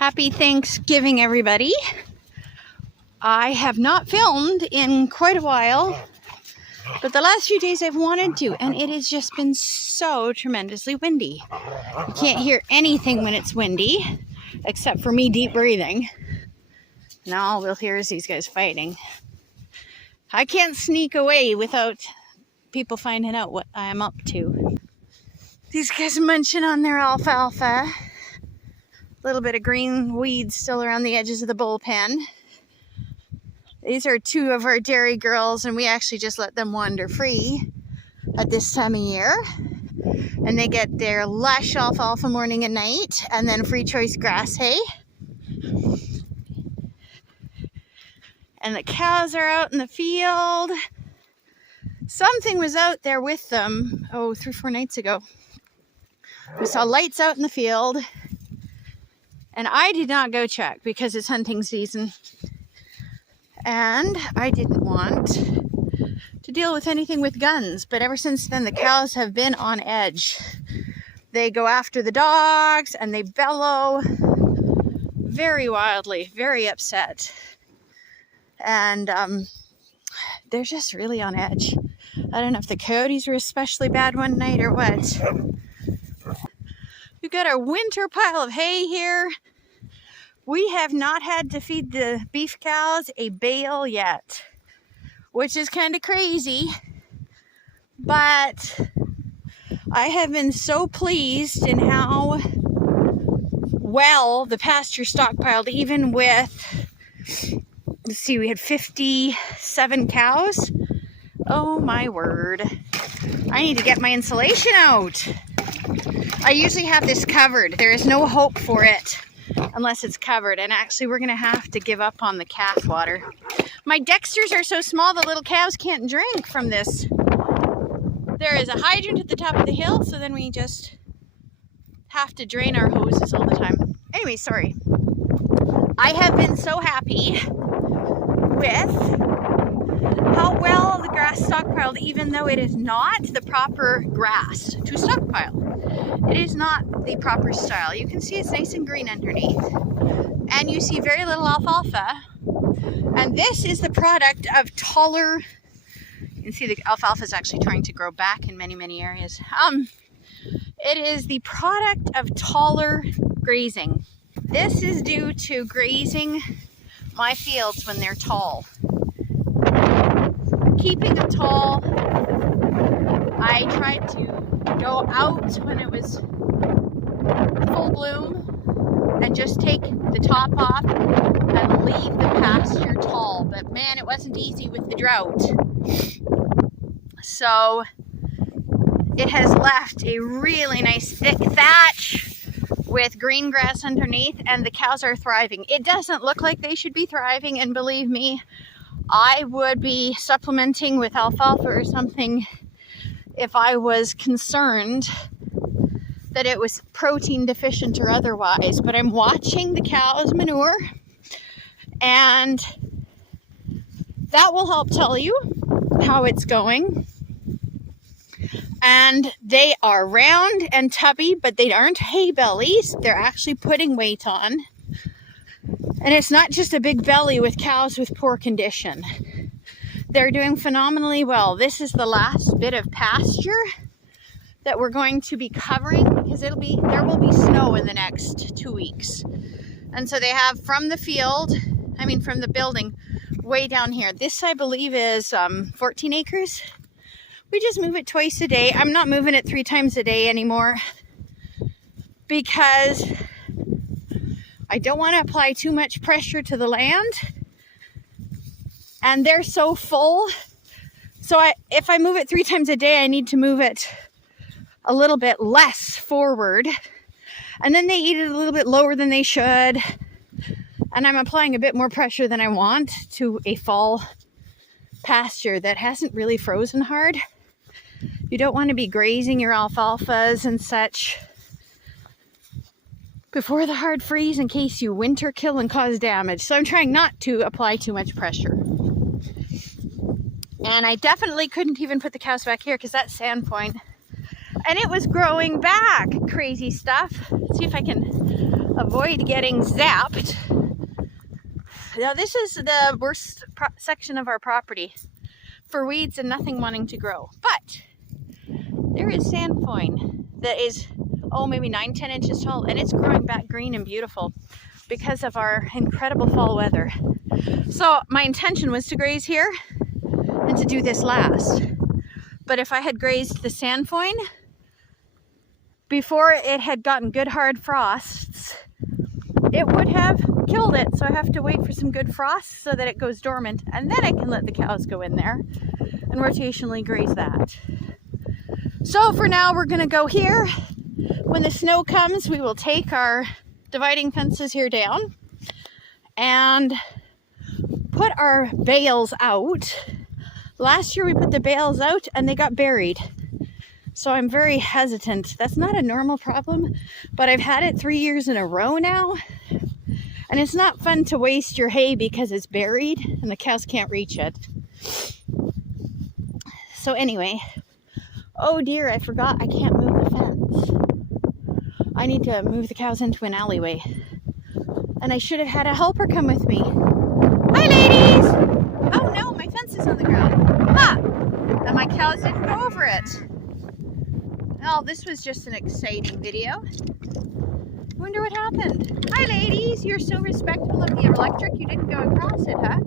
Happy Thanksgiving, everybody. I have not filmed in quite a while, but the last few days I've wanted to, and it has just been so tremendously windy. You can't hear anything when it's windy, except for me deep breathing. Now all we'll hear is these guys fighting. I can't sneak away without people finding out what I'm up to. These guys munching on their alfalfa. A little bit of green weeds still around the edges of the bullpen. These are two of our dairy girls, and we actually just let them wander free at this time of year. And they get their lush alfalfa morning and night, and then free choice grass hay. And the cows are out in the field. Something was out there with them, 3-4 nights ago. We saw lights out in the field, and I did not go check because it's hunting season. And I didn't want to deal with anything with guns, but ever since then the cows have been on edge. They go after the dogs and they bellow very wildly, very upset. And they're just really on edge. I don't know if the coyotes were especially bad one night or what. We've got our winter pile of hay here. We have not had to feed the beef cows a bale yet, which is kind of crazy, but I have been so pleased in how well the pasture stockpiled, even with, let's see, we had 57 cows. Oh my word. I need to get my insulation out. I usually have this covered. There is no hope for it unless it's covered, and actually we're gonna have to give up on the calf water. My dexters are so small the little cows can't drink from this. There is a hydrant at the top of the hill, so then we just have to drain our hoses all the time. Anyway, sorry. I have been so happy with how well the grass stockpiled, even though it is not the proper grass to stockpile. It is not the proper style. You can see it's nice and green underneath. And you see very little alfalfa. And this is the product of taller, you can see the alfalfa is actually trying to grow back in many, many areas. It is the product of taller grazing. This is due to grazing my fields when they're tall. Keeping them tall, I tried to go out when it was full bloom and just take the top off and leave the pasture tall. But man, it wasn't easy with the drought. So it has left a really nice thick thatch with green grass underneath, and the cows are thriving. It doesn't look like they should be thriving, and believe me, I would be supplementing with alfalfa or something if I was concerned that it was protein deficient or otherwise. But I'm watching the cows manure, and that will help tell you how it's going. And they are round and tubby, but they aren't hay bellies. They're actually putting weight on. And it's not just a big belly with cows with poor condition. They're doing phenomenally well. This is the last bit of pasture that we're going to be covering because there will be snow in the next 2 weeks. And so they have from the field, from the building way down here. This, I believe, is 14 acres. We just move it twice a day. I'm not moving it 3 times a day anymore because I don't want to apply too much pressure to the land, and they're so full. So if I move it 3 times a day, I need to move it a little bit less forward, and then they eat it a little bit lower than they should, and I'm applying a bit more pressure than I want to a fall pasture that hasn't really frozen hard. You don't want to be grazing your alfalfas and such before the hard freeze in case you winter kill and cause damage. So I'm trying not to apply too much pressure. And I definitely couldn't even put the cows back here because that's sainfoin. And it was growing back. Crazy stuff. Let's see if I can avoid getting zapped. Now this is the worst section of our property for weeds and nothing wanting to grow. But there is sainfoin that is, oh, maybe 9-10 inches tall, and it's growing back green and beautiful because of our incredible fall weather. So my intention was to graze here and to do this last. But if I had grazed the sainfoin before it had gotten good hard frosts, it would have killed it. So I have to wait for some good frost so that it goes dormant, and then I can let the cows go in there and rotationally graze that. So for now, we're gonna go here. When the snow comes, we will take our dividing fences here down and put our bales out. Last year we put the bales out and they got buried. So I'm very hesitant. That's not a normal problem, but I've had it 3 years in a row now. And it's not fun to waste your hay because it's buried and the cows can't reach it. So anyway, oh dear, I forgot I can't move the fence. I need to move the cows into an alleyway. And I should have had a helper come with me. Hi ladies! Oh no, my fence is on the ground. Ah! And my cows didn't go over it. Oh, this was just an exciting video. Wonder what happened. Hi ladies, you're so respectful of the electric, you didn't go across it, huh?